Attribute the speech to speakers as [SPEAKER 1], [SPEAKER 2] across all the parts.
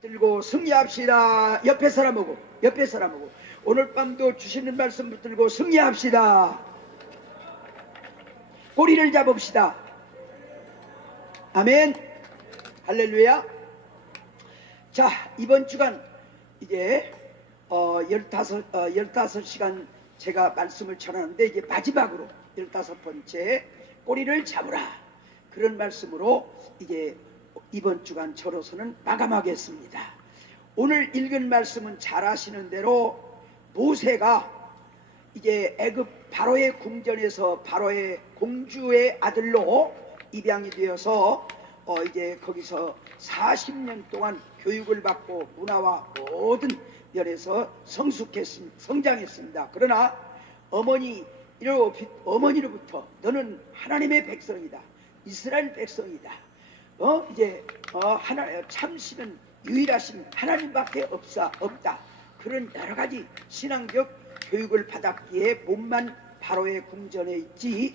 [SPEAKER 1] 들고 승리합시다. 옆에 사람하고 옆에 사람하고 오늘 밤도 주시는 말씀 붙들고 승리합시다. 꼬리를 잡읍시다. 아멘. 할렐루야. 자 이번 주간 이제 어 15, 어, 15시간 제가 말씀을 전하는데 이제 마지막으로 15번째 꼬리를 잡으라 그런 말씀으로 이제 이번 주간 저로서는 마감하겠습니다. 오늘 읽은 말씀은 잘 아시는 대로 모세가 이제 애굽 바로의 궁전에서 바로의 공주의 아들로 입양이 되어서 어 이제 거기서 40년 동안 교육을 받고 문화와 모든 면에서 성숙했습니다. 성장했습니다. 그러나 어머니 어머니로부터 너는 하나님의 백성이다. 이스라엘 백성이다. 어 이제 어 하나 참신은 유일하신 하나님밖에 없사 없다. 그런 여러 가지 신앙적 교육을 받았기에 몸만 바로의 궁전에 있지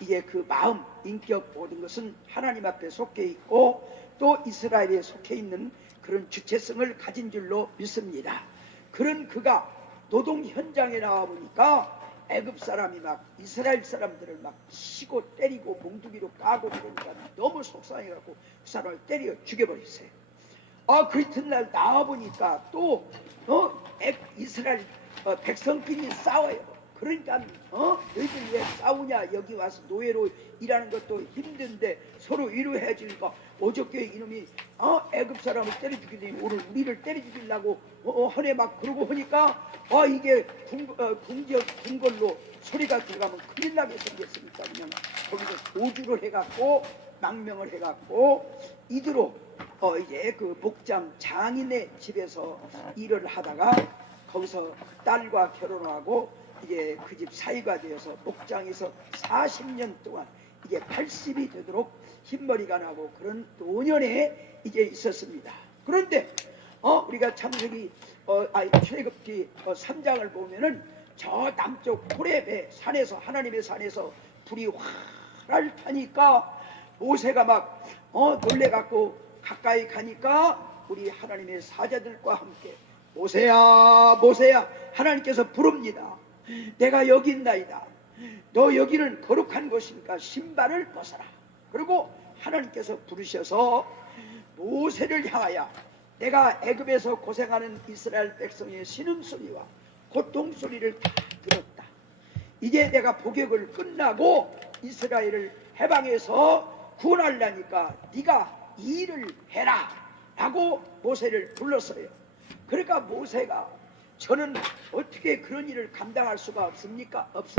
[SPEAKER 1] 이제 그 마음 인격 모든 것은 하나님 앞에 속해 있고 또 이스라엘에 속해 있는 그런 주체성을 가진 줄로 믿습니다. 그런 그가 노동 현장에 나와 보니까 애굽 사람이 막 이스라엘 사람들을 막 치고 때리고 몽둥이로 까고 그러니까 너무 속상해갖고 그 사람을 때려 죽여버렸어요. 아, 그 이튿날 나와 보니까 또 어, 애- 이스라엘 어, 백성끼리 싸워요. 그러니까 어? 너희들 왜 싸우냐? 여기 와서 노예로 일하는 것도 힘든데 서로 위로해 주니까? 어저께 이놈이 어? 애굽 사람을 때려 죽이더니 오늘 우리를 때려 죽이려고 어, 어, 허네 막 그러고 하니까 아 이게 궁, 어, 궁적 궁궐로 소리가 들어가면 큰일 나게 생겼으니까 그냥 거기서 도주를 해갖고 망명을 해갖고 이대로 어 이제 그 목장 장인의 집에서 일을 하다가 거기서 딸과 결혼하고 이제 그집 사이가 되어서 목장에서 40년 동안 이제 80이 되도록 흰머리가 나고 그런 노년에 이제 있었습니다. 그런데 어 우리가 창세기 어 아니 출애굽기 어, 3장을 보면은 저 남쪽 호렙의 산에서 하나님의 산에서 불이 활활 타니까 모세가 막 어 놀래갖고 가까이 가니까 우리 하나님의 사자들과 함께 모세야 모세야 하나님께서 부릅니다. 내가 여기 있나이다. 너 여기는 거룩한 곳이니까 신발을 벗어라. 그리고 하나님께서 부르셔서 모세를 향하여 내가 애굽에서 고생하는 이스라엘 백성의 신음소리와 고통소리를 다 들었다. 이제 내가 복역을 끝나고 이스라엘을 해방해서 구원하려니까 네가 이 일을 해라 라고 모세를 불렀어요. 그러니까 모세가 저는 어떻게 그런 일을 감당할 수가 없습니까? 없습니다.